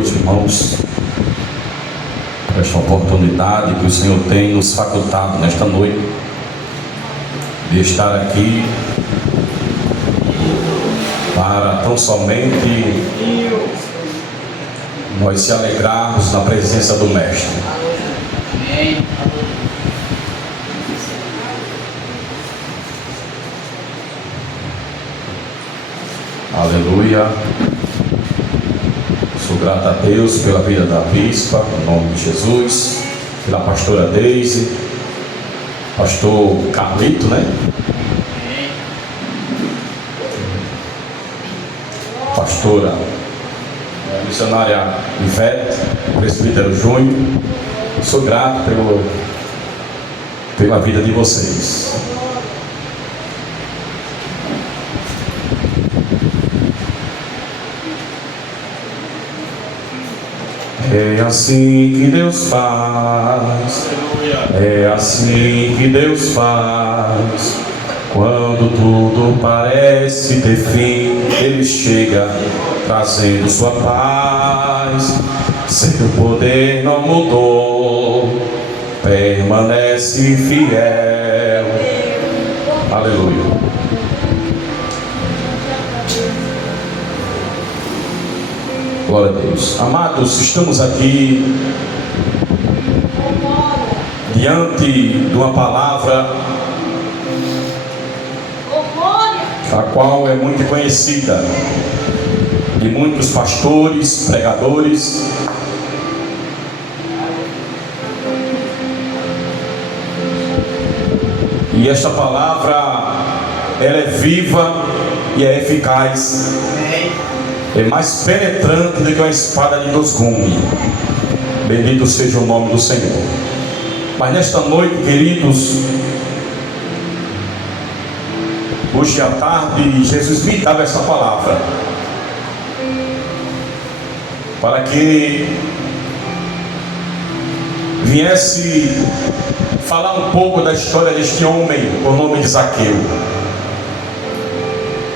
noite, irmãos, por esta oportunidade que o Senhor tem nos facultado nesta noite de estar aqui para tão somente nós se alegrarmos na presença do Mestre. Aleluia. Sou grato a Deus pela vida da bispa, em nome de Jesus, pela pastora Deise, pastor Carlito, né? Pastora missionária Ivete, presbítero Júnior. Sou grato pela vida de vocês. É assim que Deus faz, é assim que Deus faz. Quando tudo parece ter fim, Ele chega trazendo sua paz. Seu poder não mudou, permanece fiel. Aleluia. Glória a Deus. Amados, estamos aqui diante de uma palavra a qual é muito conhecida de muitos pastores, pregadores. E esta palavra, ela é viva e é eficaz. É mais penetrante do que uma espada de 2 gumes. Bendito seja o nome do Senhor. Mas nesta noite, queridos, hoje à tarde, Jesus me dava essa palavra para que viesse falar um pouco da história deste homem, por nome de Zaqueu.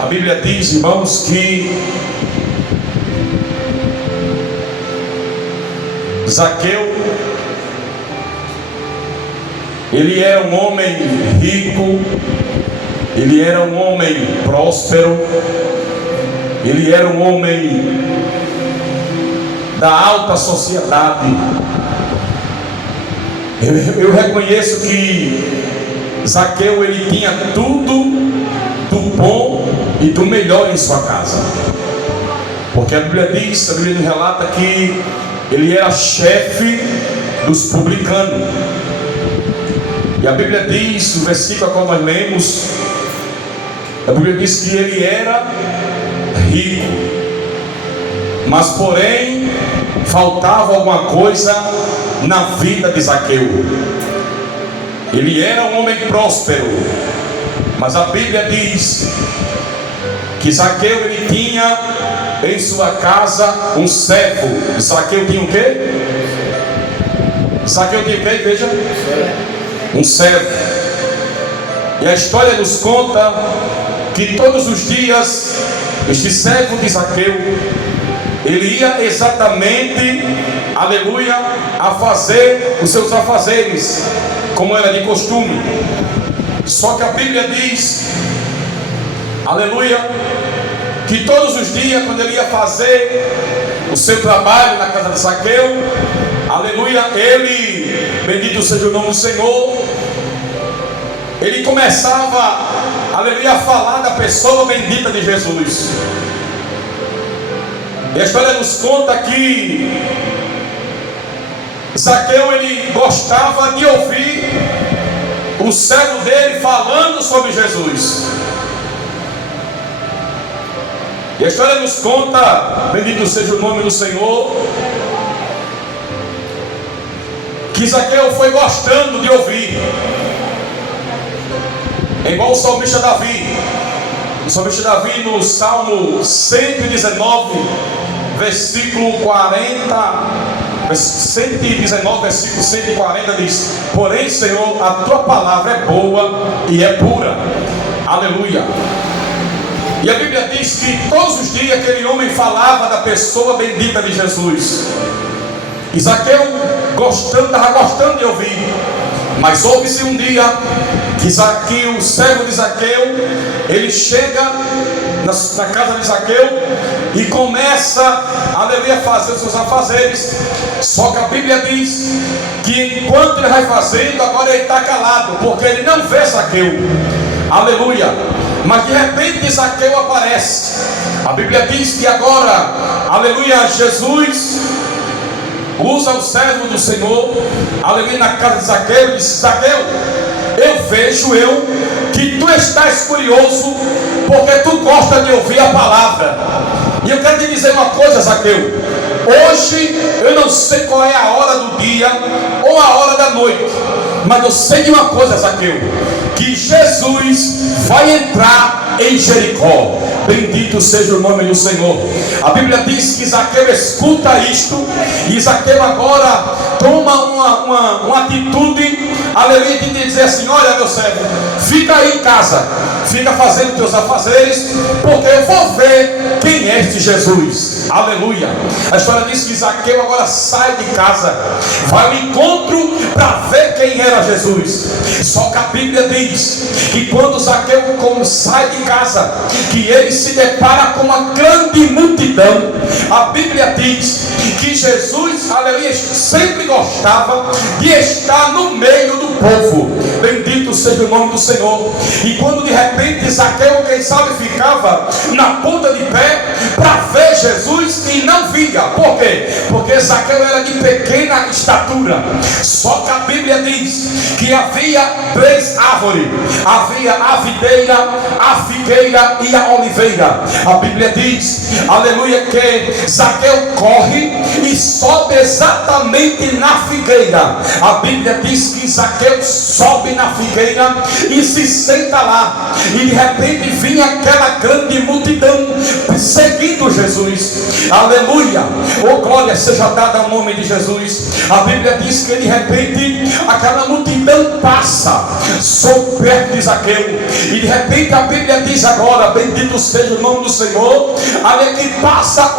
A Bíblia diz, irmãos, que Zaqueu, ele era um homem rico, ele era um homem próspero, ele era um homem da alta sociedade. Eu reconheço que Zaqueu, ele tinha tudo do bom e do melhor em sua casa, porque a Bíblia diz, a Bíblia relata que ele era chefe dos publicanos. E a Bíblia diz, o versículo a qual nós lemos, a Bíblia diz que ele era rico, mas porém faltava alguma coisa na vida de Zaqueu. Ele era um homem próspero, mas a Bíblia diz que Zaqueu, ele tinha em sua casa um servo. Zaqueu tinha o quê? Zaqueu tinha o quê, igreja? Um servo. E a história nos conta que todos os dias este servo de Zaqueu, ele ia exatamente, aleluia, a fazer os seus afazeres, como era de costume. Só que a Bíblia diz, aleluia, que todos os dias, quando ele ia fazer o seu trabalho na casa de Zaqueu, aleluia, ele, bendito seja o nome do Senhor, ele começava, aleluia, a falar da pessoa bendita de Jesus. E a história nos conta que Zaqueu, ele gostava de ouvir o servo dele falando sobre Jesus. E a história nos conta, bendito seja o nome do Senhor, que Zaqueu foi gostando de ouvir. É igual o salmista Davi. O salmista Davi, no Salmo 119, versículo 40, 119, versículo 140, diz: porém, Senhor, a tua palavra é boa e é pura. Aleluia. E a Bíblia diz que todos os dias aquele homem falava da pessoa bendita de Jesus. E Zaqueu estava gostando de ouvir. Mas houve-se um dia que Zaqueu, o servo de Zaqueu, ele chega na casa de Zaqueu e começa, aleluia, a fazer os seus afazeres. Só que a Bíblia diz que enquanto ele vai fazendo, agora ele está calado, porque ele não vê Zaqueu, aleluia. Mas de repente Zaqueu aparece. A Bíblia diz que agora, aleluia, Jesus usa o servo do Senhor, aleluia, na casa de Zaqueu, e disse: Zaqueu, eu vejo que tu estás curioso, porque tu gosta de ouvir a palavra. E eu quero te dizer uma coisa, Zaqueu. Hoje eu não sei qual é a hora do dia ou a hora da noite, mas eu sei de uma coisa, Zaqueu, que Jesus vai entrar em Jericó. Bendito seja o nome do Senhor. A Bíblia diz que Zaqueu escuta isto, e Zaqueu agora toma uma atitude, aleluia, de dizer assim: olha, meu servo, fica aí em casa, fica fazendo teus afazeres, porque eu vou ver quem é este Jesus. Aleluia. A história diz que Zaqueu agora sai de casa, vai ao encontro para ver quem era Jesus. Só que a Bíblia diz que quando Zaqueu sai de casa, que ele se depara com uma grande multidão. A Bíblia diz que Jesus, aleluia, sempre gostava de estar no meio do povo. Bendito seja o nome do Senhor. E quando de repente Zaqueu, quem sabe, ficava na ponta de pé para ver Jesus e não via. Por quê? Porque Zaqueu era de pequena estatura. Só que a Bíblia diz que havia 3 árvores: havia a videira, a figueira e a oliveira. A Bíblia diz, aleluia, que Zaqueu corre e sobe exatamente na figueira. A Bíblia diz que Zaqueu sobe na figueira e se senta lá, e de repente vinha aquela grande multidão seguindo Jesus. Aleluia, oh glória seja dada ao nome de Jesus. A Bíblia diz que de repente aquela multidão passa sobre perto de Zaqueu, e de repente a Bíblia diz agora, bendito seja o nome do Senhor, aleluia, que passa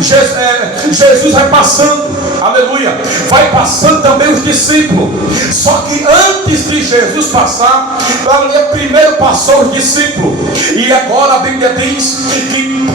Jesus vai passando, aleluia, vai passando também os discípulos. Só que antes de Jesus passar, aleluia, primeiro passou os discípulos. E agora a Bíblia diz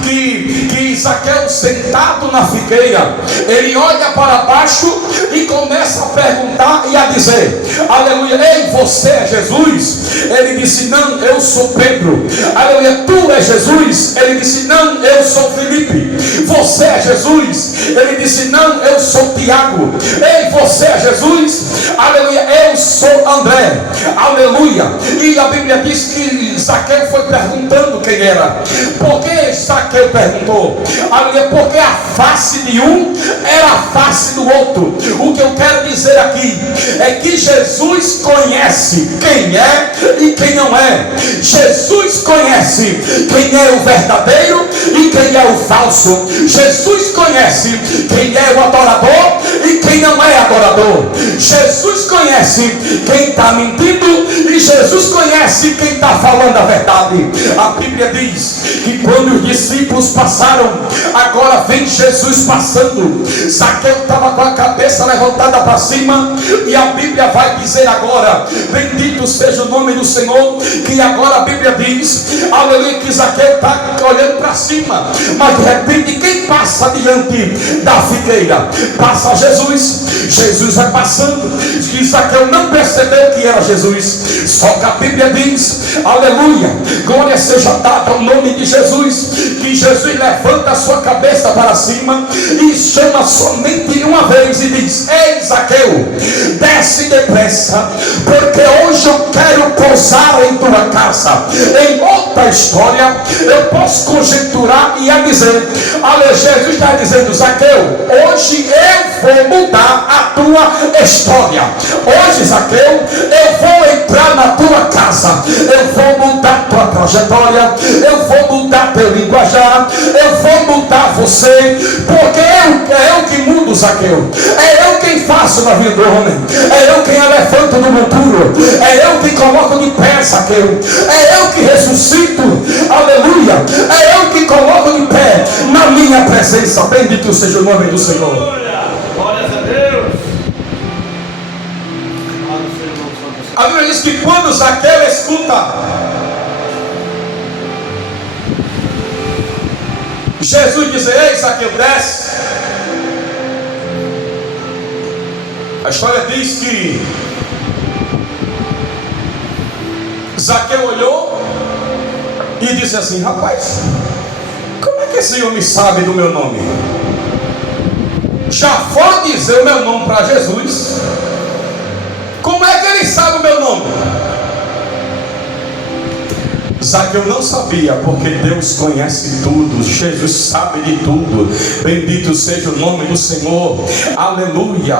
que Zaqueu, sentado na figueira, ele olha para baixo e começa a perguntar e a dizer: aleluia, ei, você é Jesus? Ele disse: não, eu sou Pedro. Aleluia, tu és Jesus? Ele disse: não, eu sou Felipe. Você é Jesus? Ele disse: não, eu sou Tiago. Ei, você é Jesus? Aleluia, eu sou André. Aleluia. E a Bíblia diz que Zaqueu foi perguntando quem era. Por que Zaqueu perguntou? Aleluia, porque a face de um era a face do outro. O que eu quero dizer aqui é que Jesus conhece quem é e quem não é. Jesus conhece quem é o verdadeiro e quem é o falso. Jesus conhece quem é o adorador e quem não é adorador. Jesus conhece quem está mentindo e Jesus conhece quem está falando a verdade. A Bíblia diz que quando os discípulos passaram, agora vem Jesus passando. Zaqueu estava com a cabeça levantada para cima, e a Bíblia vai dizer agora, bendito seja o nome do Senhor, que agora a Bíblia diz, aleluia, que Zaqueu está olhando para cima, mas de repente quem passa diante da figueira? Passa Jesus. Jesus vai passando, e Zaqueu não percebeu que era Jesus. Só que a Bíblia diz, aleluia, glória seja dada ao nome de Jesus, que Jesus levanta a sua cabeça para cima e chama somente uma vez e diz: ei, Zaqueu, desce depressa, porque hoje eu quero pousar em tua casa. Em outra história eu posso conjecturar e a dizer, aleluia, Jesus está dizendo: Zaqueu, hoje eu vou mudar a tua história. Hoje, Zaqueu, eu vou entrar na tua casa, eu vou mudar tua trajetória, eu vou mudar teu linguajar, eu vou mudar você, porque é eu que mudo, Zaqueu. É eu quem faço na vida do homem. É eu quem a levanto do monturo. É eu quem coloco de pé, Zaqueu. É eu que ressuscito. Aleluia. É eu que coloco de pé na minha presença. Bendito seja o nome do Senhor. Glória a Deus. A Bíblia diz que quando Zaqueu escuta Jesus dizer: ei, Zaqueu, desce. A história diz que Zaqueu olhou e disse assim: rapaz, como é que esse homem sabe do meu nome? Já foi dizer o meu nome para Jesus. Como é que ele sabe o meu nome? Zaqueu não sabia, porque Deus conhece tudo, Jesus sabe de tudo. Bendito seja o nome do Senhor. Aleluia.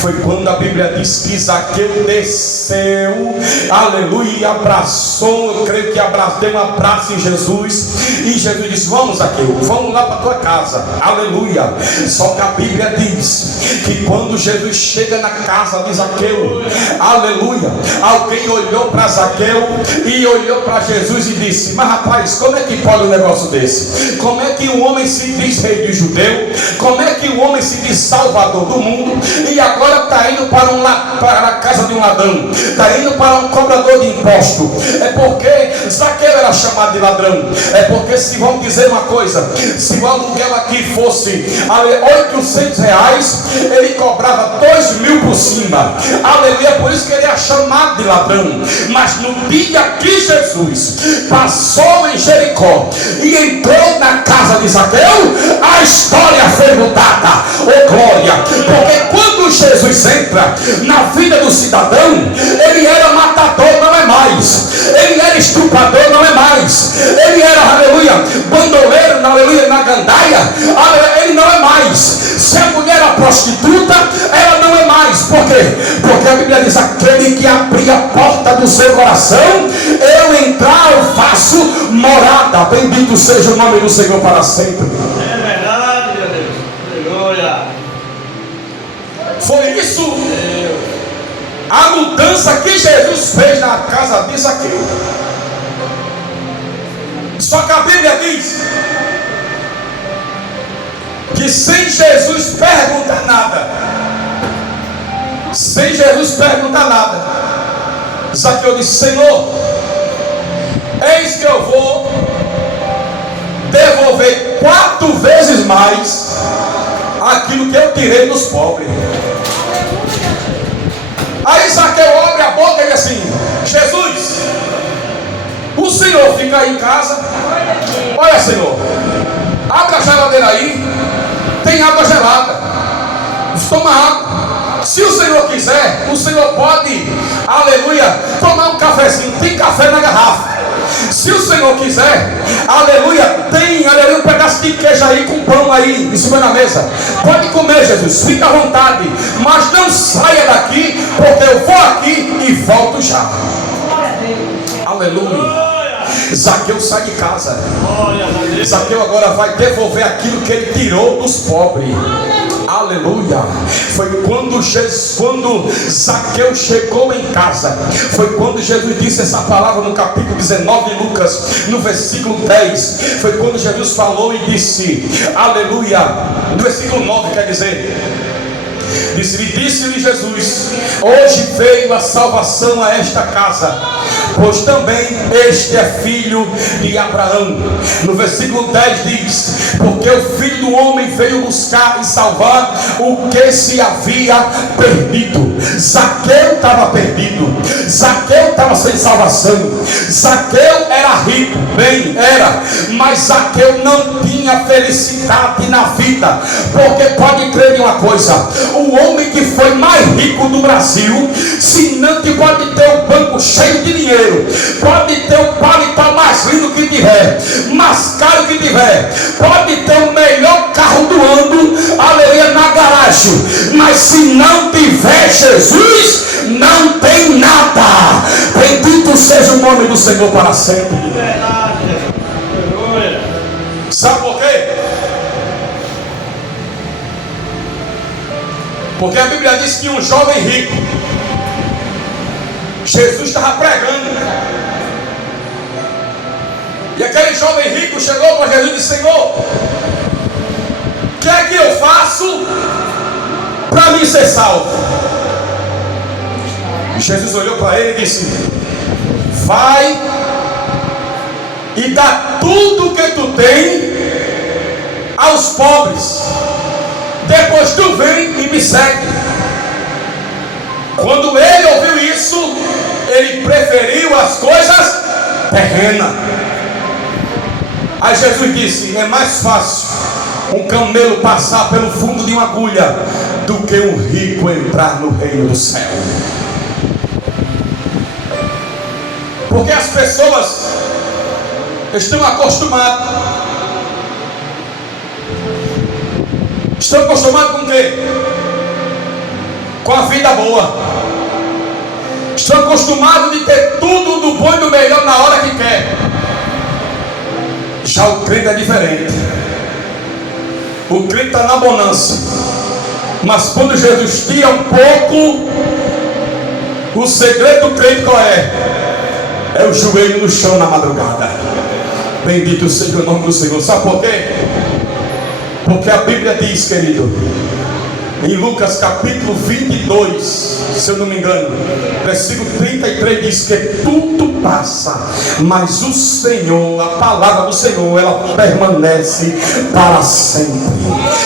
Foi quando a Bíblia diz que Zaqueu desceu, aleluia, e abraçou. Eu creio que deu um abraço em Jesus. E Jesus disse: vamos, Zaqueu, vamos lá para tua casa. Aleluia. Só que a Bíblia diz que quando Jesus chega na casa de Zaqueu, aleluia, alguém olhou para Zaqueu e olhou para Jesus e disse: mas rapaz, como é que pode um negócio desse? Como é que um homem se diz rei de judeu? Como é que um homem se diz salvador do mundo e agora está indo para a casa de um ladrão, está indo para um cobrador de imposto? É porque Zaqueu era chamado de ladrão. É porque, se vamos dizer uma coisa, se o aluguel aqui fosse R$800, ele cobrava 2.000 por cima. Aleluia. Por isso que ele é chamado de ladrão. Mas no dia que Jesus passou em Jericó e entrou na casa de Zaqueu, a história foi mudada. Oh glória! Porque quando Jesus entra na vida do cidadão, ele era matador, não é mais. Ele era estuprador, não é mais. Ele era, aleluia, bandoleiro, aleluia, na gandaia, ele não é mais. Se a mulher era prostituta, ela não é mais. Por quê? Porque a Bíblia diz: aquele que abrir a porta do seu coração, eu entrar, eu faço morada. Bendito seja o nome do Senhor para sempre. É verdade, meu Deus. Glória. Foi isso a mudança que Jesus fez na casa de Zaqueu. Só que a Bíblia diz que sem Jesus perguntar nada, Zaqueu disse: Senhor, eis que eu vou devolver 4 vezes mais aquilo que eu tirei dos pobres. Aí Zaqueu abre a boca e diz assim: Jesus, o Senhor fica aí em casa. Olha, Senhor, abre a geladeira aí, tem água gelada, toma água. Se o Senhor quiser, o Senhor pode, aleluia, tomar um cafezinho, tem café na garrafa. Se o Senhor quiser, aleluia, tem, aleluia, um pedaço de queijo aí com pão aí em cima da mesa. Pode comer, Jesus, fica à vontade, mas não saia daqui, porque eu vou aqui e volto já. Aleluia. Zaqueu sai de casa. Zaqueu agora vai devolver aquilo que ele tirou dos pobres. Aleluia. Foi quando Zaqueu chegou em casa, foi quando Jesus disse essa palavra no capítulo 19 de Lucas, no versículo 10. Foi quando Jesus falou e disse, aleluia, no versículo 9 quer dizer, disse-lhe Jesus: hoje veio a salvação a esta casa, pois também este é filho de Abraão. No versículo 10 diz: porque o Filho do Homem veio buscar e salvar o que se havia perdido. Zaqueu estava perdido, Zaqueu estava sem salvação. Zaqueu era rico, bem, era, mas Zaqueu não tinha felicidade na vida. Porque pode crer em uma coisa: o homem que foi mais rico do Brasil, se não que pode ter o banco cheio de dinheiro, pode ter o paletó mais lindo que tiver, mais caro que tiver, pode ter o melhor carro do ano, aleluia, na garagem, mas se não tiver Jesus, não tem nada. Bendito seja o nome do Senhor para sempre. Sabe por quê? Porque a Bíblia diz que um jovem rico, Jesus estava pregando, e aquele jovem rico chegou para Jesus e disse: Senhor, o que é que eu faço para me ser salvo? E Jesus olhou para ele e disse: vai e dá tudo que tu tem aos pobres, depois tu vem e me segue. Quando ele ouviu isso, ele preferiu as coisas terrenas. Aí Jesus disse: é mais fácil um camelo passar pelo fundo de uma agulha do que um rico entrar no reino do céu. Porque as pessoas estão acostumadas. Estão acostumadas com o quê? Com a vida boa. Estão acostumados de ter tudo do bom e do melhor na hora que quer. Já o crente é diferente. O crente está na bonança, mas quando Jesus tira um pouco, o segredo do crente qual é? É o joelho no chão na madrugada. Bendito seja o nome do Senhor. Sabe por quê? Porque a Bíblia diz, querido, em Lucas capítulo 22, se eu não me engano, versículo 33, diz que tudo passa, mas o Senhor, a palavra do Senhor, ela permanece para sempre.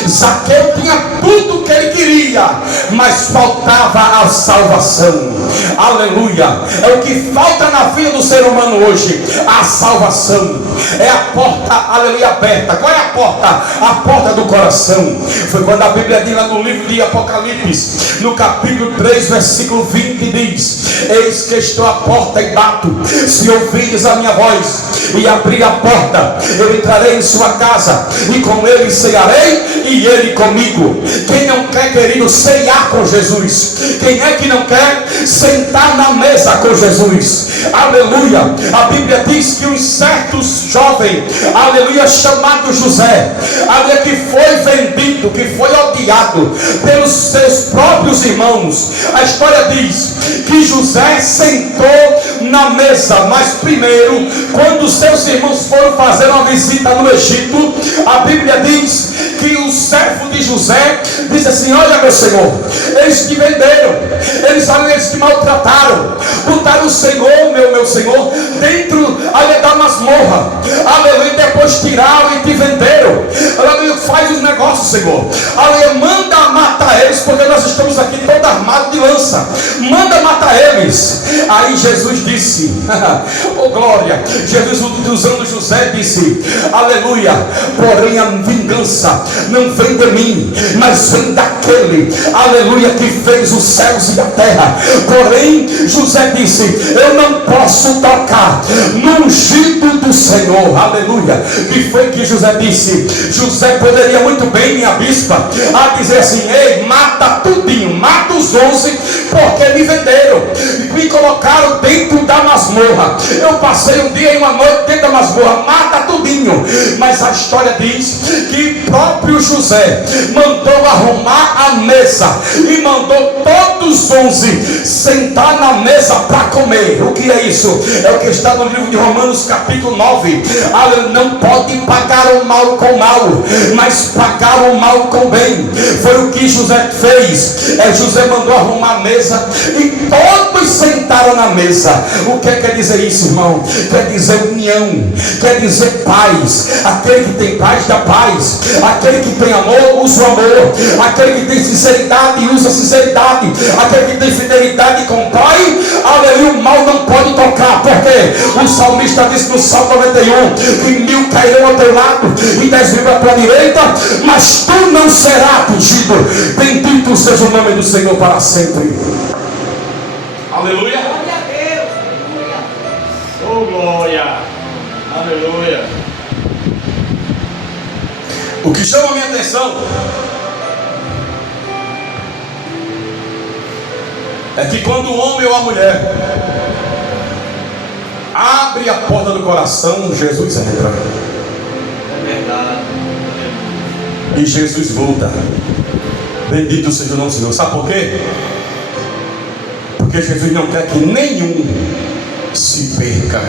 Zaqueu tinha tudo que ele queria, mas faltava a salvação. Aleluia. É o que falta na vida do ser humano hoje, a salvação. É a porta, aleluia, aberta. Qual é a porta? A porta do coração. Foi quando a Bíblia diz lá no livro de Apocalipse, no capítulo 3, versículo 20, diz: eis que estou à porta e bato. Se ouvires a minha voz e abrir a porta, eu entrarei em sua casa, e com ele cearei, e ele comigo. Quem não quer, querido, ceiar com Jesus? Quem é que não quer sentar na mesa com Jesus? Aleluia. A Bíblia diz que um certo jovem, aleluia, chamado José, aleluia, que foi vendido, que foi odiado pelos seus próprios irmãos. A história diz que José sentou na mesa, mas primeiro, quando seus irmãos foram fazer uma visita no Egito, a Bíblia diz que o servo de José disse assim: olha, meu senhor, eles te venderam, eles te maltrataram, botaram o Senhor, meu senhor, dentro da masmorra, aleluia, depois tiraram e te venderam, aleluia, faz os negócios, Senhor, aleluia, manda matar eles, porque nós estamos aqui todo armado de lança, manda matar eles. Aí Jesus disse, oh glória, Jesus usando José disse, aleluia, porém a vingança não vem de mim, mas vem daquele, aleluia, que fez os céus e a terra. Porém José disse: eu não posso tocar no ungido do Senhor, aleluia. Que foi que José disse? José poderia muito bem, minha bispa, a dizer assim: ei, mata tudinho, mata os 11, porque me venderam, me colocaram dentro da masmorra, eu passei um dia e uma noite dentro da masmorra, mata tudinho. Mas a história diz que próprio José mandou arrumar a mesa e mandou todos os 11 sentar na mesa para comer. O que é isso? É o que está no livro de Romanos capítulo 9. Não pode pagar o mal com mal, mas pagar o mal com bem. Foi o que José fez. José mandou arrumar a mesa e todos sentaram na mesa. O que quer dizer isso, irmão? Quer dizer união, quer dizer paz. Aquele que tem paz dá paz, aquele que tem amor usa o amor, aquele que tem sinceridade usa a sinceridade, aquele que tem fidelidade com o Pai, aleluia, o mal não pode tocar. Porque o salmista diz no Salmo 91 que 1000 cairão ao teu lado e 10.000 à tua direita, mas tu não serás atingido. Bendito seja o nome do Senhor para sempre. Aleluia. Glória a Deus. Oh glória. Aleluia. O que chama a minha atenção é que quando o homem ou a mulher abre a porta do coração, Jesus entra. É verdade. E Jesus volta. Bendito seja o nome do Senhor. Sabe por quê? Porque Jesus não quer que nenhum se perca.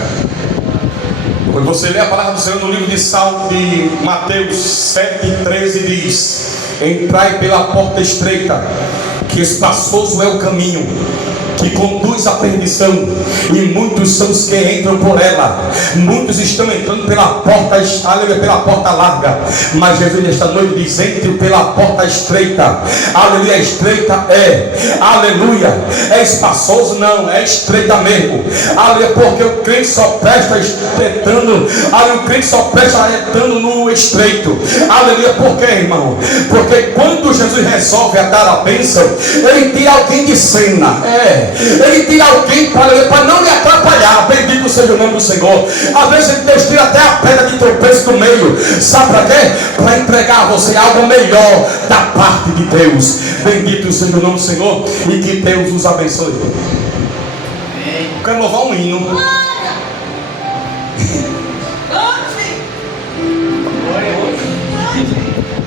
Quando você lê a palavra do Senhor no livro de Salmo de Mateus 7,13 diz: entrai pela porta estreita, que espaçoso é o caminho que conduz à perdição, e muitos são os que entram por ela. Muitos estão entrando pela porta, aleluia, pela porta larga, mas Jesus nesta noite diz: entre pela porta estreita. Aleluia, estreita é, aleluia, é espaçoso? Não, é estreita mesmo. Aleluia, porque o crente só presta estreitando, aleluia, o crente só presta entrando no estreito. Aleluia, por quê, irmão? Porque quando Jesus resolve a dar a bênção, ele tira alguém de cena, ele tira alguém para não lhe atrapalhar. Bendito seja o nome do Senhor. Às vezes Deus tira até a pedra de tropeço do meio. Sabe para quê? Para entregar a você algo melhor da parte de Deus. Bendito seja o nome do Senhor, e que Deus nos abençoe. Eu quero louvar um hino.